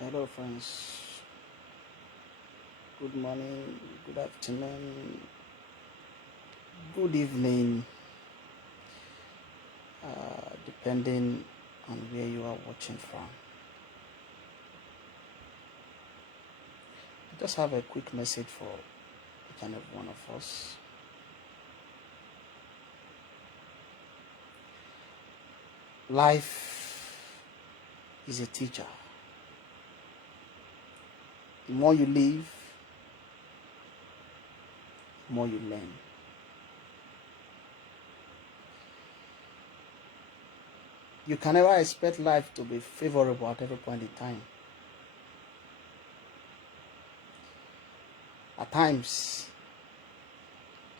Hello, friends. Good morning, good afternoon, good evening, depending on where you are watching from. I just have a quick message for each and every one of us. Life is a teacher. The more you live, the more you learn. You can never expect life to be favorable at every point in time. At times,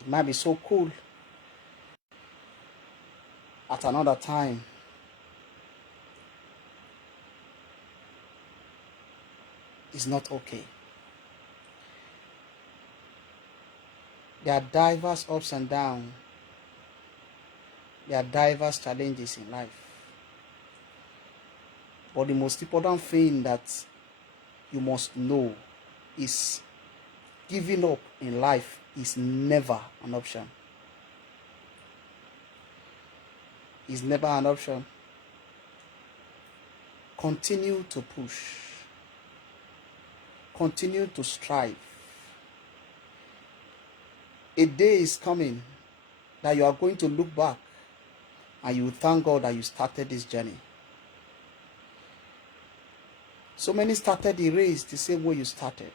it might be so cool. At another time, it's not okay. There are diverse ups and downs. There are diverse challenges in life. But the most important thing that you must know is giving up in life is never an option. It's never an option. Continue to push. Continue to strive. A day is coming that you are going to look back and you will thank God that you started this journey. So many started the race the same way you started.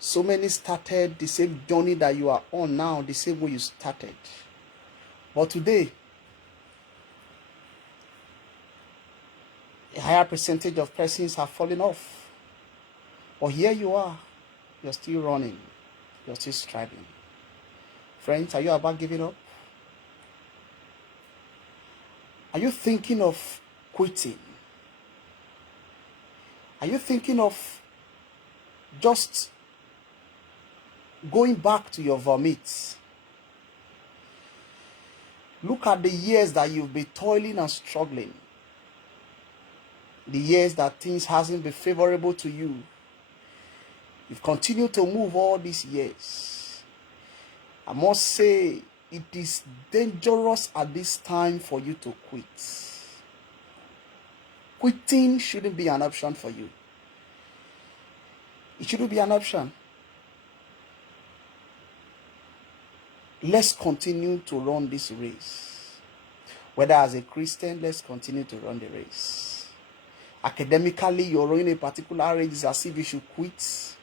So many started the same journey that you are on now, the same way you started. But today, a higher percentage of persons have fallen off. But here you are. You're still running. You're still striving. Friends, are you about giving up? Are you thinking of quitting? Are you thinking of just going back to your vomit? Look at the years that you've been toiling and struggling. The years that things hasn't been favorable to you. You've continued to move all these years. I must say, it is dangerous at this time for you to quit. Quitting shouldn't be an option for you. It shouldn't be an option. Let's continue to run this race. Whether as a Christian, let's continue to run the race. Academically, you're running a particular race as if you should quit.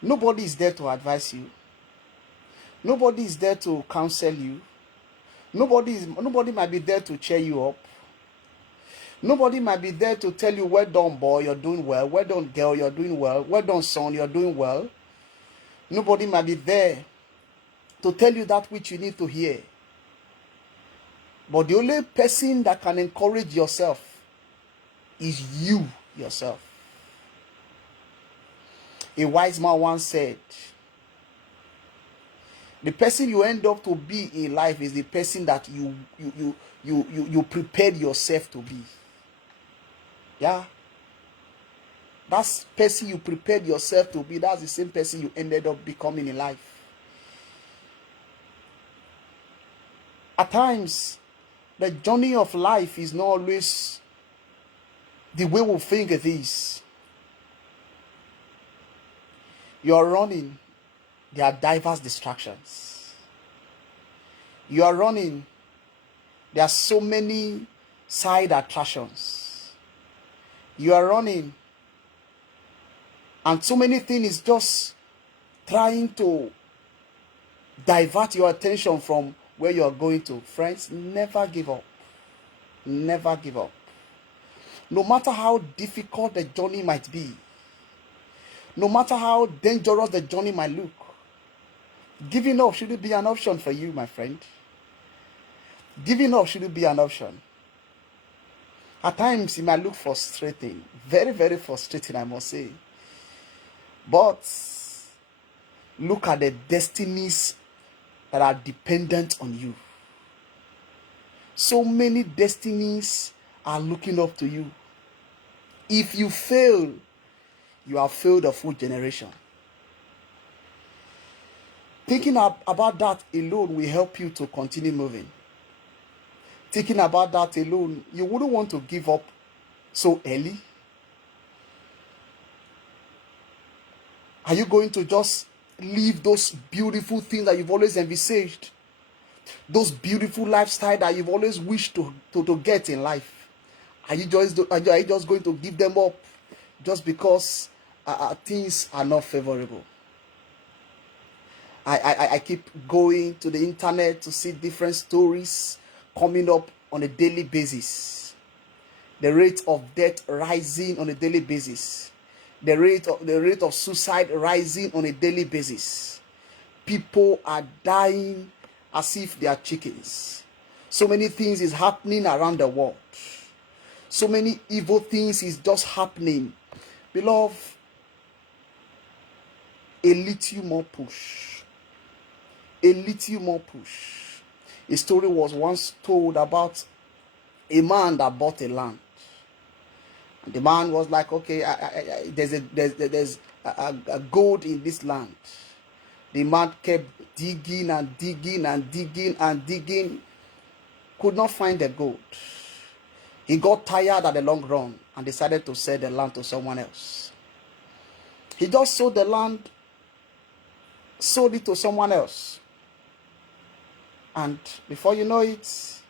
Nobody is there to advise you. Nobody is there to counsel you. Nobody might be there to cheer you up. Nobody might be there to tell you, well done, boy, you're doing well. Well done, girl, you're doing well. Well done, son, you're doing well. Nobody might be there to tell you that which you need to hear. But the only person that can encourage yourself is you yourself. A wise man once said, the person you end up to be in life is the person that you prepared yourself to be. Yeah. That's person you prepared yourself to be. That's the same person you ended up becoming in life. At times, the journey of life is not always the way we think it is. You're running. There are diverse distractions. You are running. There are so many side attractions. You are running. And so many things is just trying to divert your attention from where you are going to. Friends, never give up. Never give up. No matter how difficult the journey might be, no matter how dangerous the journey might look, giving up shouldn't be an option for you, my friend. Giving up shouldn't be an option. At times, it might look frustrating. Very, very frustrating, I must say. But look at the destinies that are dependent on you. So many destinies are looking up to you. If you fail, you have failed a full generation. Thinking about that alone will help you to continue moving. Thinking about that alone, you wouldn't want to give up so early. Are you going to just leave those beautiful things that you've always envisaged? Those beautiful lifestyle that you've always wished to get in life? Are you just going to give them up just because things are not favorable? I keep going to the internet to see different stories coming up on a daily basis. The rate of death rising on a daily basis. The rate of suicide rising on a daily basis. People are dying as if they are chickens. So many things is happening around the world. So many evil things is just happening. Beloved, a little more push. A little more push. A story was once told about a man that bought a land. And the man was like, okay, there's a gold in this land. The man kept digging and digging and digging and digging. Could not find the gold. He got tired at the long run and decided to sell the land to someone else. He just sold the land, sold it to someone else. And before you know it,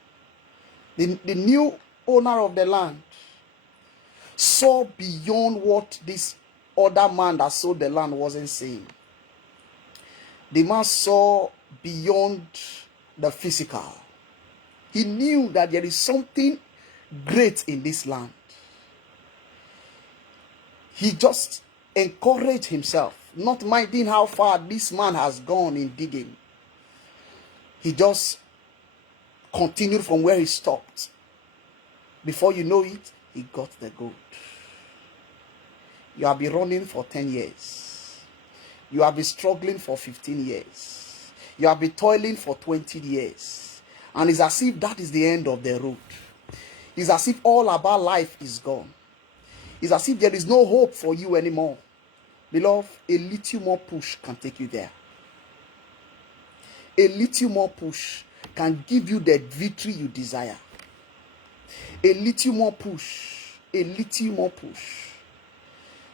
the new owner of the land saw beyond what this other man that sold the land wasn't seeing. The man saw beyond the physical. He knew that there is something great in this land. He just encouraged himself, not minding how far this man has gone in digging. He just continued from where he stopped. Before you know it, he got the gold. You have been running for 10 years. You have been struggling for 15 years. You have been toiling for 20 years. And it's as if that is the end of the road. It's as if all about life is gone. It's as if there is no hope for you anymore. Beloved, a little more push can take you there. A little more push can give you the victory you desire. A little more push. A little more push.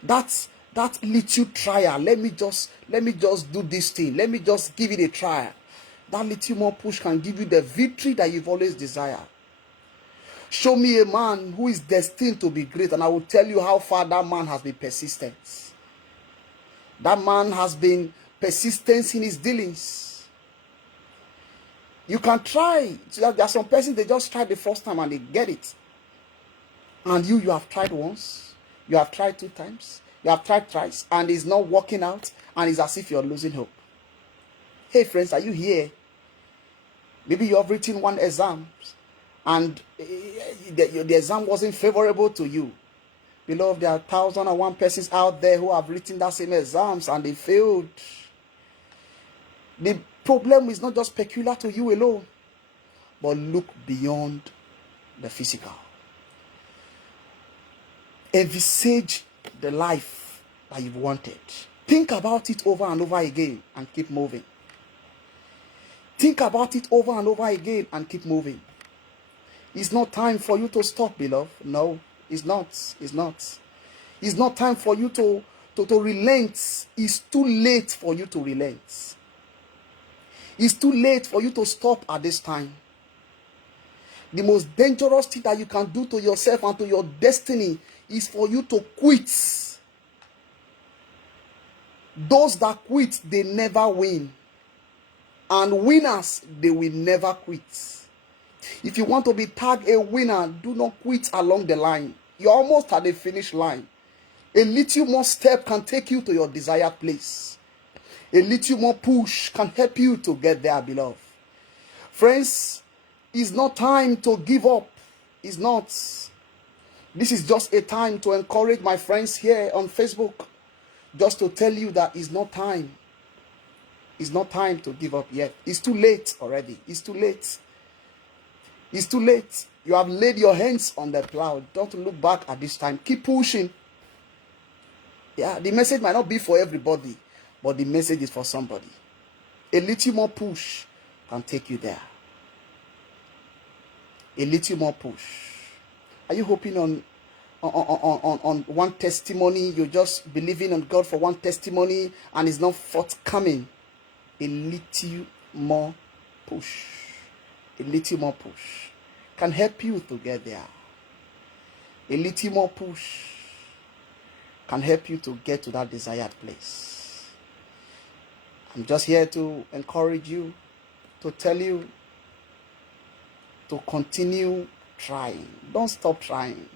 That little trial. Let me just do this thing. Let me just give it a try. That little more push can give you the victory that you've always desired. Show me a man who is destined to be great, and I will tell you how far that man has been persistent. That man has been persistent in his dealings. You can try. There are some persons, they just try the first time and they get it. And you have tried once. You have tried 2 times. You have tried thrice. And it's not working out. And it's as if you're losing hope. Hey friends, are you here? Maybe you have written 1 exam. And the exam wasn't favorable to you. Beloved, there are 1,001 persons out there who have written that same exams and they failed. The problem is not just peculiar to you alone, but look beyond the physical. Envisage the life that you've wanted. Think about it over and over again and keep moving. Think about it over and over again and keep moving. It's not time for you to stop, beloved. No, it's not. It's not. It's not time for you to relent. It's too late for you to relent. It's too late for you to stop at this time. The most dangerous thing that you can do to yourself and to your destiny is for you to quit. Those that quit, they never win. And winners, they will never quit. If you want to be tagged a winner, do not quit along the line. You're almost at the finish line. A little more step can take you to your desired place. A little more push can help you to get there, beloved. Friends, it's not time to give up. It's not. This is just a time to encourage my friends here on Facebook. Just to tell you that it's not time. It's not time to give up yet. It's too late already. It's too late. It's too late. You have laid your hands on the plow. Don't look back at this time. Keep pushing. Yeah, the message might not be for everybody, but the message is for somebody. A little more push can take you there. A little more push. Are you hoping on one testimony? You're just believing on God for one testimony and it's not forthcoming. A little more push. A little more push can help you to get there. A little more push can help you to get to that desired place. I'm just here to encourage you, to tell you to continue trying. Don't stop trying.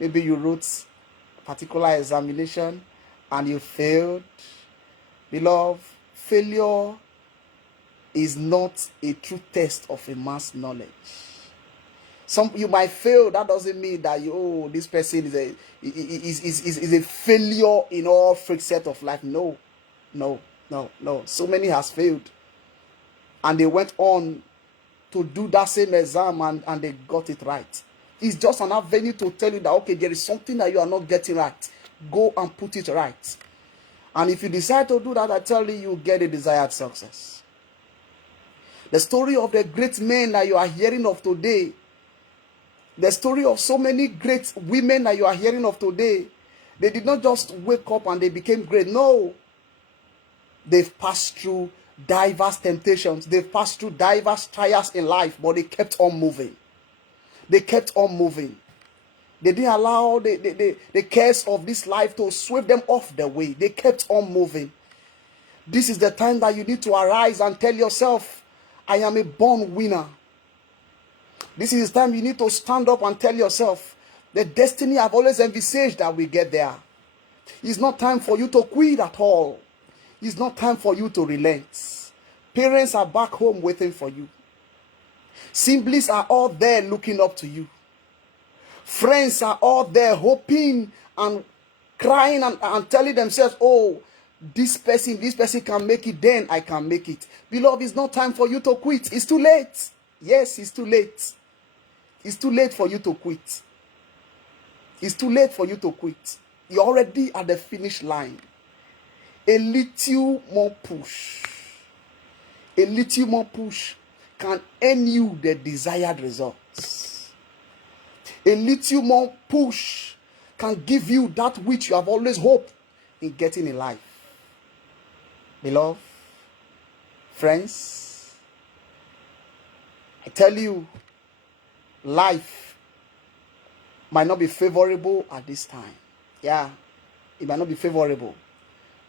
Maybe you wrote a particular examination and you failed. Beloved, failure is not a true test of a man's knowledge. You might fail. That doesn't mean that this person is a failure in all facets of life. No. So many has failed, and they went on to do that same exam and they got it right. It's just an avenue to tell you that, okay, there is something that you are not getting right. Go and put it right. And if you decide to do that, I tell you, you get a desired success. The story of the great men that you are hearing of today, the story of so many great women that you are hearing of today, they did not just wake up and they became great. No. They've passed through diverse temptations. They've passed through diverse trials in life, but they kept on moving. They kept on moving. They didn't allow the cares of this life to sweep them off the way. They kept on moving. This is the time that you need to arise and tell yourself, I am a born winner. This is the time you need to stand up and tell yourself, the destiny I've always envisaged that we get there. It's not time for you to quit at all. It's not time for you to relent. Parents are back home waiting for you. Siblings are all there looking up to you. Friends are all there hoping and crying and telling themselves, oh, this person can make it, then I can make it. Beloved, it's not time for you to quit. It's too late. Yes, it's too late. It's too late for you to quit. It's too late for you to quit. You're already at the finish line. A little more push. A little more push can earn you the desired results. A little more push can give you that which you have always hoped in getting in life. Beloved, friends, I tell you, life might not be favorable at this time. Yeah, it might not be favorable,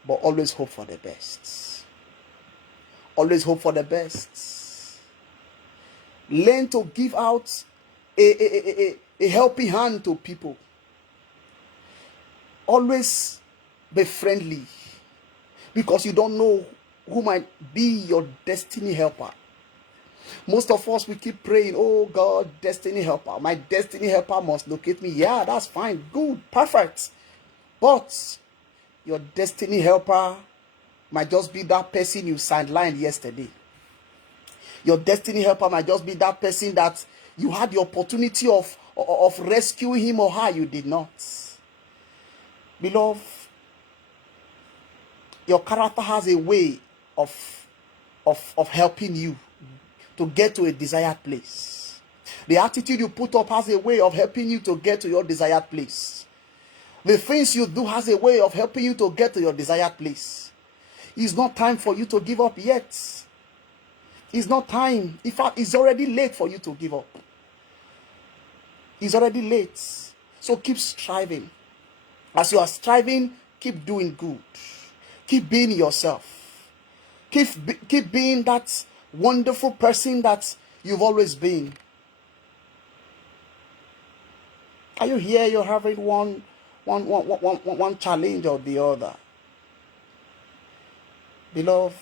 but always hope for the best. Always hope for the best. Learn to give out a helping hand to people. Always be friendly, because you don't know who might be your destiny helper. Most of us, we keep praying, oh God, destiny helper. My destiny helper must locate me. Yeah, that's fine. Good. Perfect. But your destiny helper might just be that person you sidelined yesterday. Your destiny helper might just be that person that you had the opportunity of rescuing him or her. You did not. Beloved, your character has a way of helping you to get to a desired place. The attitude you put up has a way of helping you to get to your desired place. The things you do has a way of helping you to get to your desired place. It's not time for you to give up yet. It's not time. In fact, it's already late for you to give up. It's already late. So keep striving. As you are striving, keep doing good. Keep being yourself. Keep being that wonderful person that you've always been. Are you here? You're having one challenge or the other. Beloved,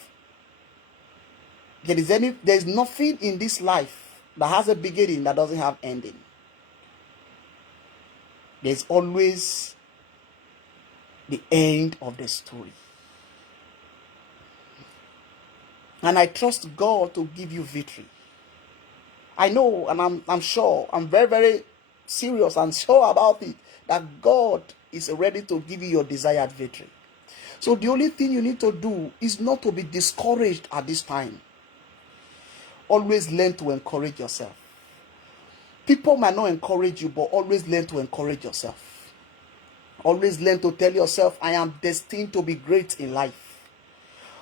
there's nothing in this life that has a beginning that doesn't have ending. There's always the end of the story. And I trust God to give you victory. I know, and I'm sure, I'm very, very serious and sure about it, that God is ready to give you your desired victory. So the only thing you need to do is not to be discouraged at this time. Always learn to encourage yourself. People might not encourage you, but always learn to encourage yourself. Always learn to tell yourself, I am destined to be great in life.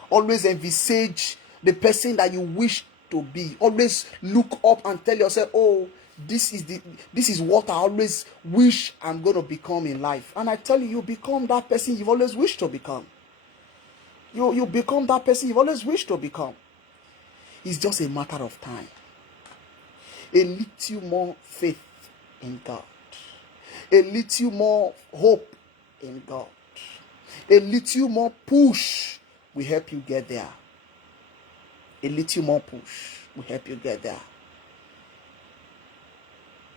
Always envisage the person that you wish to be. Always look up and tell yourself, oh, this is what I always wish I'm going to become in life. And I tell you, you become that person you've always wished to become. You become that person you've always wished to become. It's just a matter of time. A little more faith in God. A little more hope in God. A little more push will help you get there. A little more push will help you get there.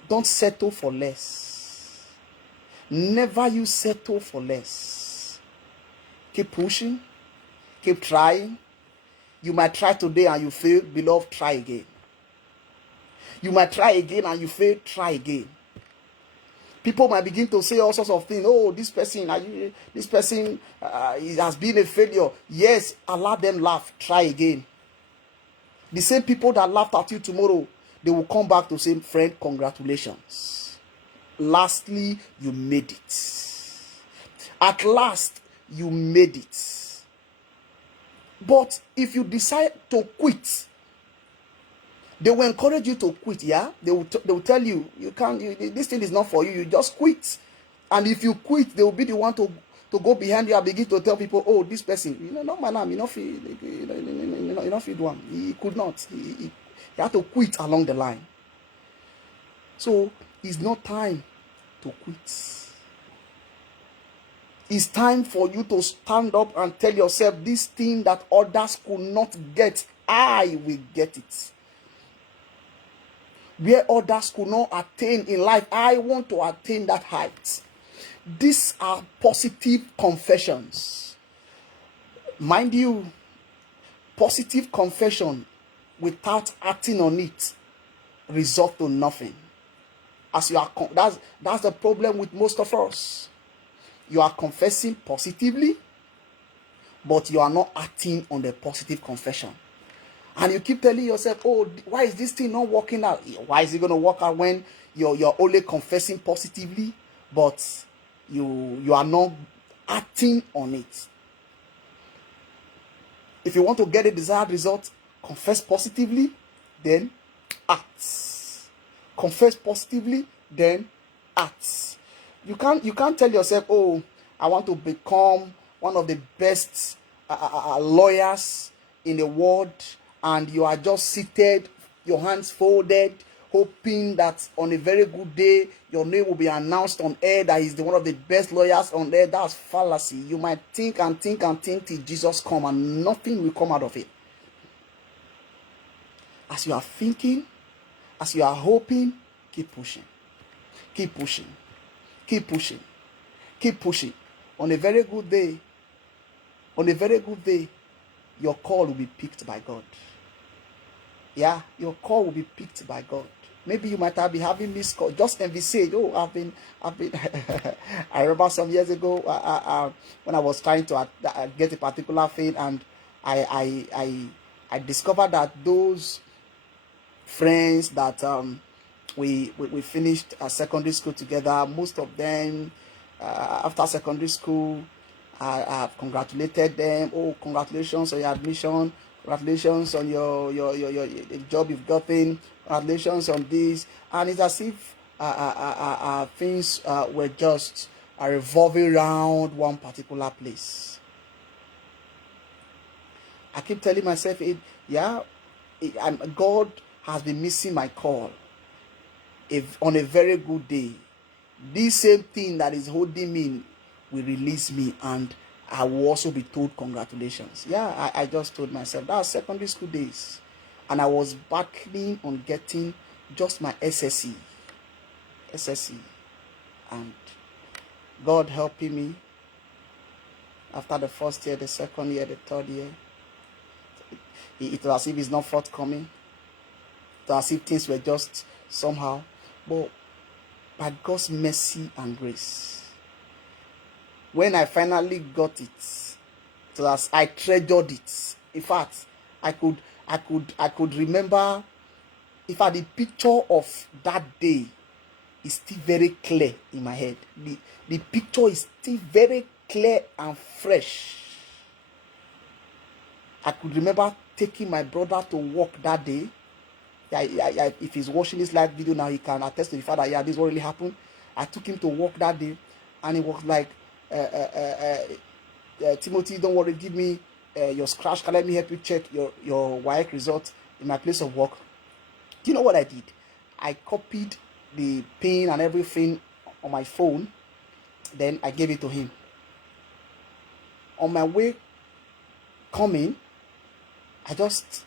Don't settle for less. Never you settle for less. Keep pushing. Keep trying. You might try today and you fail. Beloved, try again. You might try again and you fail. Try again. People might begin to say all sorts of things. Oh, this person has been a failure. Yes, allow them laugh. Try again. The same people that laughed at you tomorrow, they will come back to say, friend, congratulations. Lastly, you made it. At last, you made it. But if you decide to quit, they will encourage you to quit, yeah? They will tell you, this thing is not for you, you just quit. And if you quit, they will be the one to go behind you and begin to tell people, oh, this person, not my name, not feel one. He could not. He had to quit along the line. So it's not time to quit. It's time for you to stand up and tell yourself, this thing that others could not get, I will get it. Where others could not attain in life, I want to attain that height. These are positive confessions. Mind you, positive confession without acting on it result to nothing. As you are, that's the problem with most of us. You are confessing positively, but you are not acting on the positive confession. And you keep telling yourself, oh, why is this thing not working out? Why is it going to work out when you're only confessing positively, but you are not acting on it? If you want to get a desired result, confess positively, then act. Confess positively, then act. You can't tell yourself, oh, I want to become one of the best lawyers in the world, and you are just seated, your hands folded, hoping that on a very good day, your name will be announced on air that is one of the best lawyers on air. That's fallacy. You might think and think and think till Jesus come, and nothing will come out of it. As you are thinking, as you are hoping, keep pushing. Keep pushing. Keep pushing. Keep pushing. On a very good day, your call will be picked by God. Yeah, your call will be picked by God. Maybe you might have been having missed call. Just envisage, oh, I've been. I remember some years ago when I was trying to get a particular thing, and I discovered that those friends that we finished secondary school together, most of them after secondary school, I've congratulated them. Oh, congratulations on your admission. Congratulations on your job you've gotten. Congratulations on this. And it's as if things were just revolving around one particular place. I keep telling myself, God has been missing my call. If on a very good day, this same thing that is holding me will release me, and I will also be told congratulations. Yeah, I just told myself that was secondary school days, and I was battling on getting just my SSE, and God helping me. After the first year, the second year, the third year, it was as if it's not forthcoming. as if things were just somehow. But by God's mercy and grace, when I finally got it, so as I treasured it. In fact, I could remember. In fact, the picture of that day is still very clear in my head. The picture is still very clear and fresh. I could remember taking my brother to work that day. If he's watching this live video now, he can attest to the fact that, yeah, this is what really happened. I took him to work that day, and it was like, Timothy, don't worry, give me your scratch card. Let me help you check your WAEC result in my place of work. Do you know what I did? I copied the pin and everything on my phone. Then I gave it to him. On my way coming, I just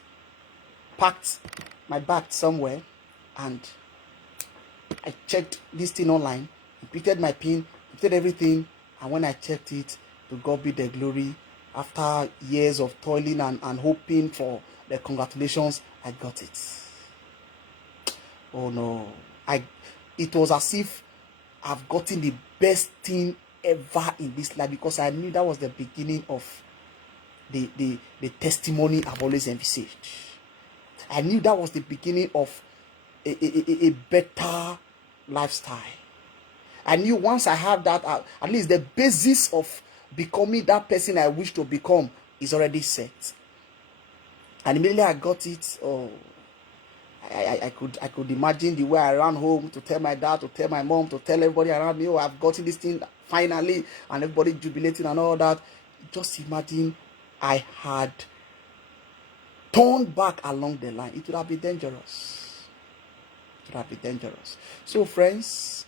packed my bag somewhere and I checked this thing online, printed my pin, printed everything, and when I checked it, to God be the glory, after years of toiling and hoping for the congratulations, I got it. Oh no, it was as if I've gotten the best thing ever in this life, because I knew that was the beginning of the testimony I've always envisaged. I knew that was the beginning of a better lifestyle. I knew once I had that, at least the basis of becoming that person I wish to become is already set. And immediately I got it. Oh, I could imagine the way I ran home to tell my dad, to tell my mom, to tell everybody around me, oh, I've gotten this thing finally, and everybody jubilating and all that. Just imagine I had turned back along the line. It would have been dangerous. It would have been dangerous. So friends,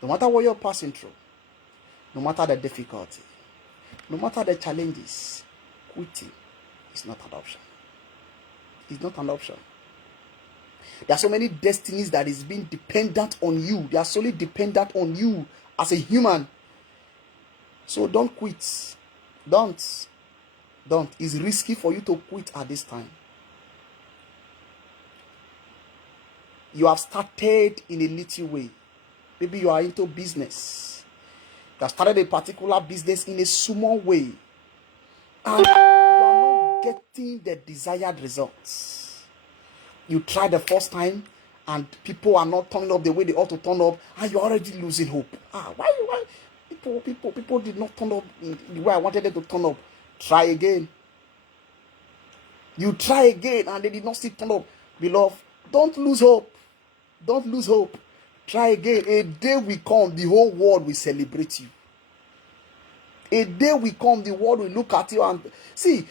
no matter what you're passing through, no matter the difficulty, no matter the challenges, quitting is not an option. It's not an option. There are so many destinies that is being dependent on you. They are solely dependent on you as a human. So don't quit. Don't. It's risky for you to quit at this time. You have started in a little way. Maybe you are into business. You have started a particular business in a small way, and you are not getting the desired results. You try the first time, and people are not turning up the way they ought to turn up, and you're already losing hope. Why? People did not turn up the way I wanted them to turn up. Try again. You try again, and they did not still turn up. Beloved, don't lose hope. Don't lose hope. Try again. A day will come, the whole world will celebrate you. A day will come, the world will look at you and see.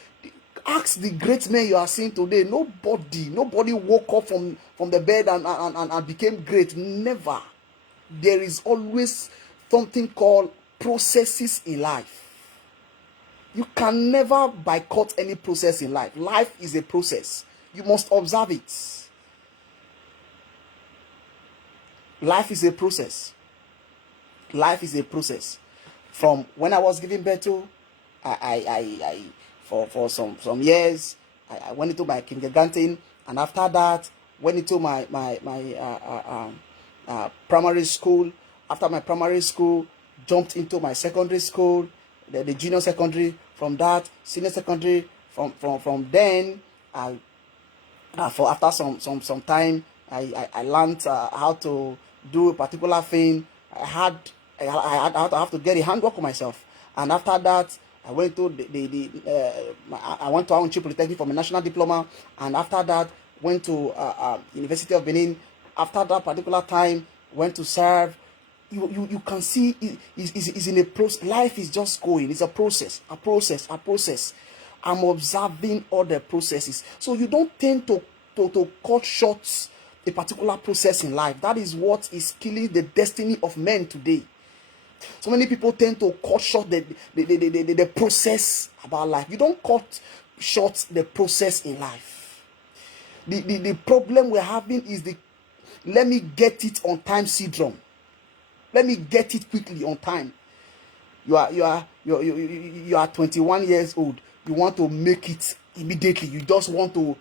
Ask the great men you are seeing today. Nobody woke up from the bed and became great. Never. There is always something called processes in life. You can never boycott any process in life. Life is a process. You must observe it. Life is a process. Life is a process. From when I was giving birth to, for some years, I went into my kindergarten, and after that, went into my primary school. After my primary school, jumped into my secondary school, the junior secondary. From that, senior secondary. From then, after some time, I learned how to do a particular thing. I have to get a handwork for myself, and after that, I went to I went to Aunchi Polytechnic for my national diploma, and after that, went to University of Benin. After that particular time, went to serve. You can see it's in a process. Life is just going. It's a process. I'm observing all the processes. So you don't tend to cut short a particular process in life. That is what is killing the destiny of men today. So many people tend to cut short the process about life. You don't cut short the process in life. The problem we're having is the let me get it on time syndrome. Let me get it quickly on time. You are 21 years old. You want to make it Immediately, you just want to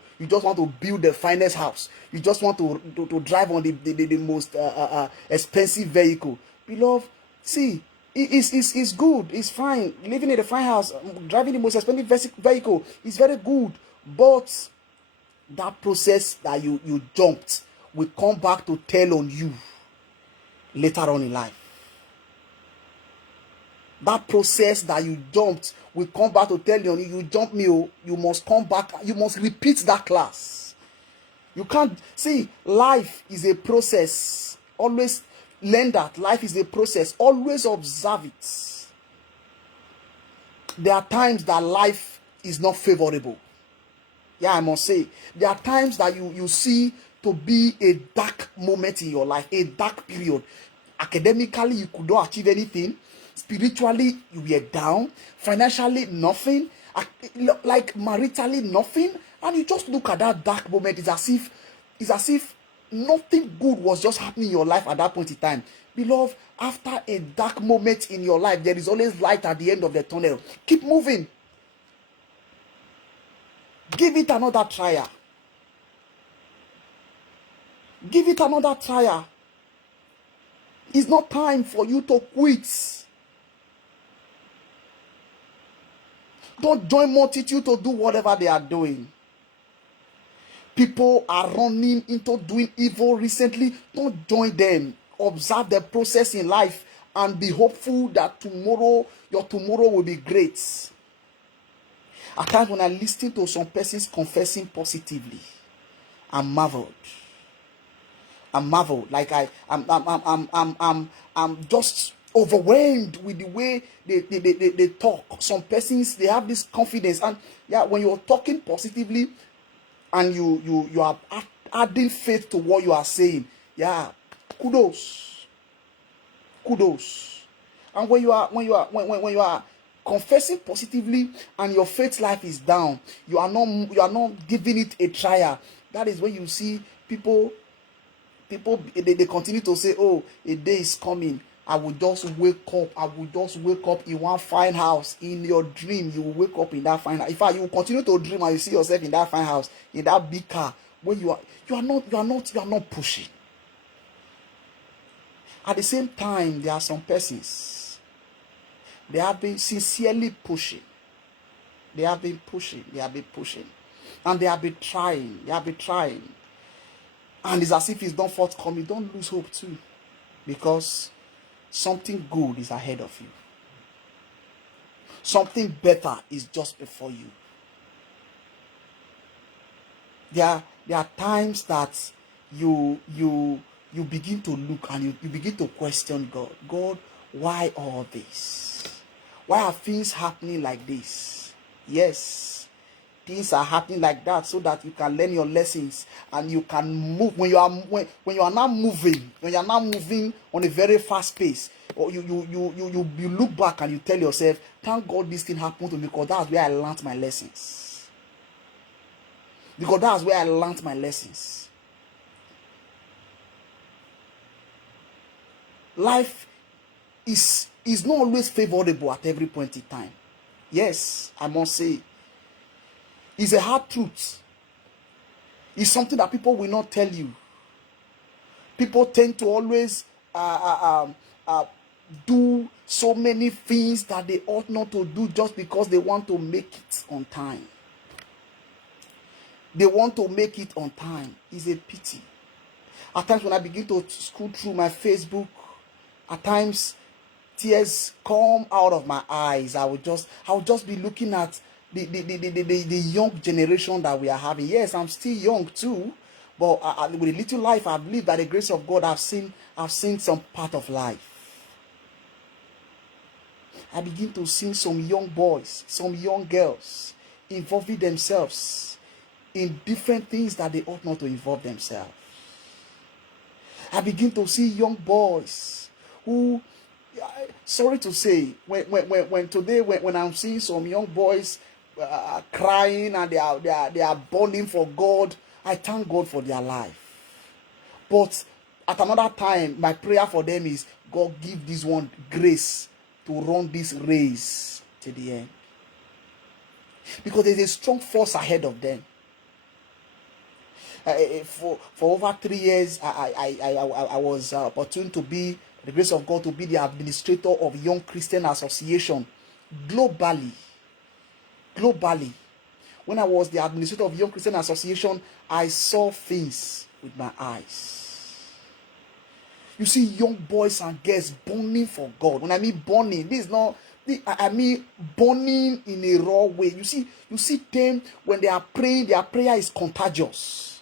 build the finest house. You just want to drive on the most expensive vehicle. Beloved, see, it's good. It's fine. Living in a fine house, driving the most expensive vehicle is very good. But that process that you jumped will come back to tell on you later on in life. That process that you jumped will come back to tell you, you jumped me, you must come back, you must repeat that class. You can't, see, life is a process. Always learn that life is a process. Always observe it. There are times that life is not favorable. Yeah, I must say, there are times that you see to be a dark moment in your life, a dark period. Academically, you could not achieve anything. Spiritually, you were down. Financially, nothing. Like maritally, nothing. And you just look at that dark moment. It's as if nothing good was just happening in your life at that point in time. Beloved, after a dark moment in your life, there is always light at the end of the tunnel. Keep moving. Give it another trial. Give it another trial. It's not time for you to quit. Don't join multitude to do whatever they are doing. People are running into doing evil recently. Don't join them. Observe the process in life and be hopeful that your tomorrow will be great. At times when I listen to some persons confessing positively, I'm marveled. Like I'm just overwhelmed with the way they talk. Some persons, they have this confidence, and yeah, when you're talking positively and you are adding faith to what you are saying, yeah, kudos. And when you are confessing positively and your faith life is down, you are not giving it a trial. That is when you see people they continue to say, oh, a day is coming, I will just wake up in one fine house. In your dream, you will wake up in that fine house. In fact, you will continue to dream and you see yourself in that fine house, in that big car, when you are not pushing. At the same time, there are some persons, they have been sincerely pushing. They have been pushing, and they have been trying. And it's as if it's not forthcoming. Don't lose hope too, because something good is ahead of you. Something better is just before you. There are times that you begin to look and you begin to question God. God, why all this? Why are things happening like this? Yes, things are happening like that so that you can learn your lessons and you can move. When you are not moving on a very fast pace, or you look back and you tell yourself, thank God this thing happened to me, because that's where I learned my lessons. Life is not always favorable at every point in time. Yes, I must say, it's a hard truth. It's something that people will not tell you. People tend to always do so many things that they ought not to do just because they want to make it on time. It's a pity. At times when I begin to scroll through my Facebook, at times tears come out of my eyes. I will just be looking at the young generation that we are having. Yes, I'm still young too, but with a little life I've lived, by the grace of God, I've seen some part of life. I begin to see some young boys, some young girls involving themselves in different things that they ought not to involve themselves. I begin to see young boys who, sorry to say, when I'm seeing some young boys crying and they are burning for God, I thank God for their life. But at another time, my prayer for them is, God, give this one grace to run this race to the end. because there's a strong force ahead of them. For over 3 years, I was opportune to be, the grace of God, to be the administrator of Young Christian Association globally. When I was the administrator of Young Christian Association, I saw things with my eyes. You see young boys and girls burning for God. When I mean burning, this is not, I mean burning in a raw way. You see them when they are praying, their prayer is contagious.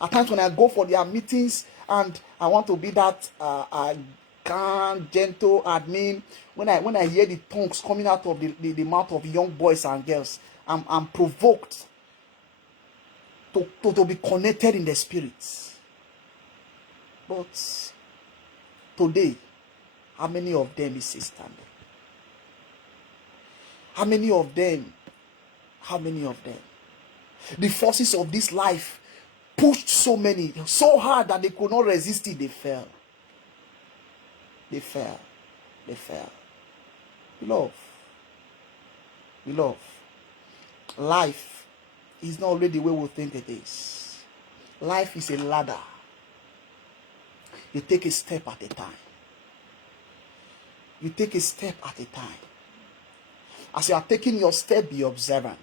At times when I go for their meetings and I want to be that calm, gentle admin, when I hear the tongues coming out of the mouth of young boys and girls, I'm provoked to be connected in the spirit. But today, how many of them is still standing? How many of them? The forces of this life pushed so many so hard that they could not resist it. They fell. Beloved, life is not already the way we think it is. Life is a ladder. You take a step at a time. As you are taking your step, be observant.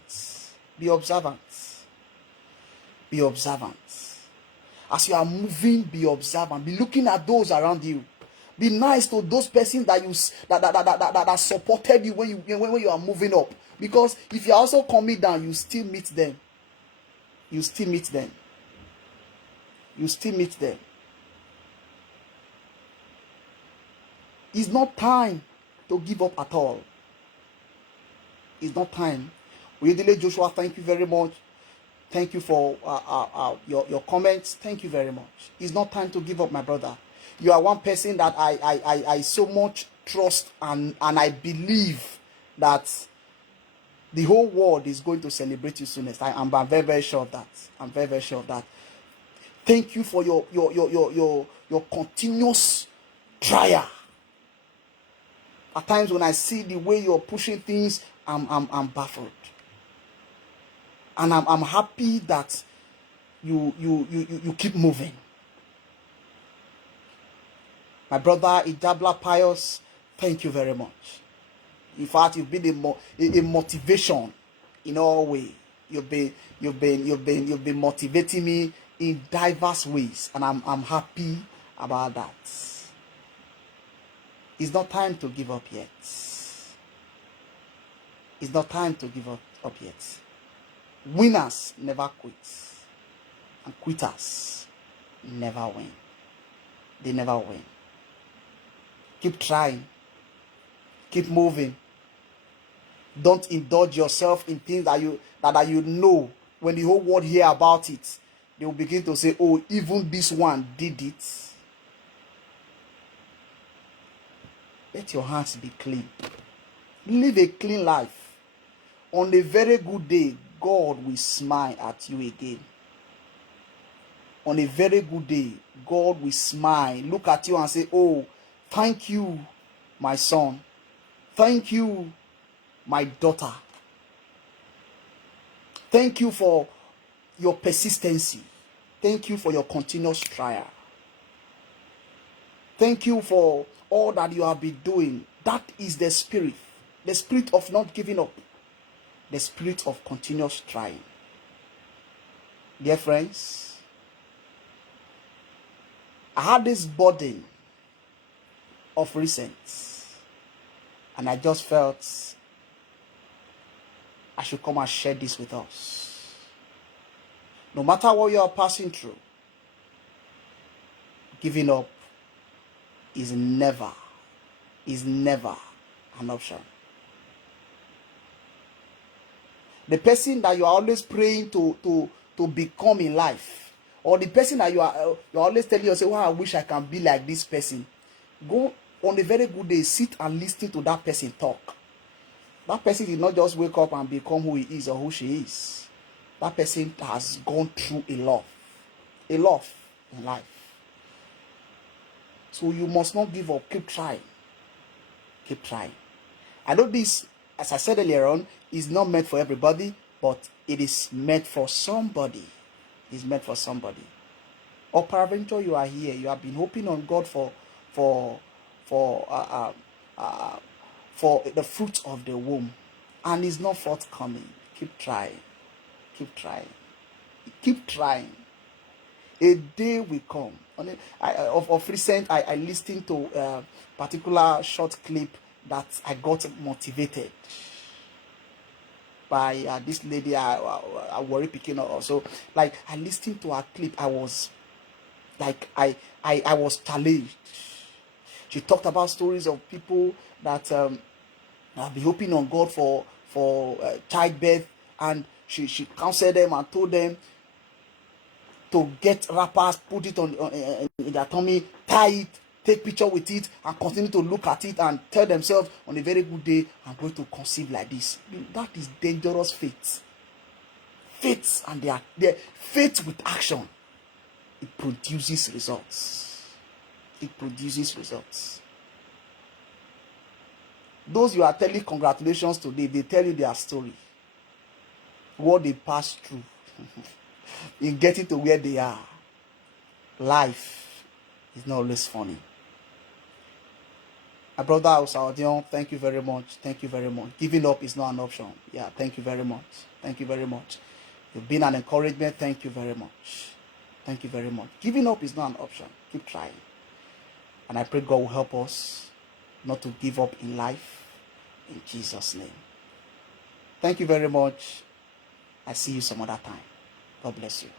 As you are moving, be observant. Be looking at those around you. Be nice to those persons that supported you when you are moving up. Because if you are also coming down, you still meet them. It's not time to give up at all. It's not time. Oyedele Joshua, thank you very much. Thank you for your comments. Thank you very much. It's not time to give up, my brother. You are one person that I so much trust, and I believe that the whole world is going to celebrate you soonest. I'm very, very sure of that. Thank you for your continuous trial. At times when I see the way you're pushing things, I'm baffled. And I'm happy that you keep moving. My brother Idabla Pius, thank you very much. In fact, you've been a motivation in all ways. You've been motivating me in diverse ways, and I'm happy about that. It's not time to give up yet. Winners never quit, and quitters never win. They never win. Keep trying. Keep moving. Don't indulge yourself in things that you know. When the whole world hear about it, they will begin to say, "Oh, even this one did it." Let your hands be clean. Live a clean life. On a very good day, God will smile at you again. On a very good day, God will smile, look at you and say, "Oh, thank you, my son. Thank you, my daughter. Thank you for your persistency. Thank you for your continuous trial. Thank you for all that you have been doing." That is the spirit of not giving up, the spirit of continuous trying. Dear friends, I had this burden of recent, and I just felt I should come and share this with us. No matter what you are passing through, giving up is never an option. The person that you are always praying to become in life, or the person that you're always telling yourself, "Wow, I wish I can be like this person." Go on a very good day, sit and listen to that person talk. That person did not just wake up and become who he is or who she is. That person has gone through a lot in life. So you must not give up. Keep trying. I know this, as I said earlier on, is not meant for everybody, but it is meant for somebody. It is meant for somebody. Or peradventure you are here, you have been hoping on God for for uh, uh, uh, for the fruit of the womb, and it's not forthcoming. Keep trying. Keep trying. Keep trying. A day will come. Of recent, I listened to a particular short clip that I got motivated by this lady, I worry picking up also. Like, I listened to her clip, I was like, I was challenged. She talked about stories of people that have been hoping on God for childbirth, and she counseled them and told them to get wrappers, put it on in their tummy, tie it, take picture with it, and continue to look at it and tell themselves on a very good day, I'm going to conceive like this. That is dangerous faith. Faith, and they faith with action. It produces results. It produces results. Those you are telling congratulations today, they tell you their story, what they passed through in getting to where they are. Life is not always funny. My brother Osaudion, thank you very much. Thank you very much. Giving up is not an option. Yeah, thank you very much. Thank you very much. You've been an encouragement. Thank you very much. Thank you very much. Giving up is not an option. Keep trying. And I pray God will help us not to give up in life. In Jesus' name. Thank you very much. I see you some other time. God bless you.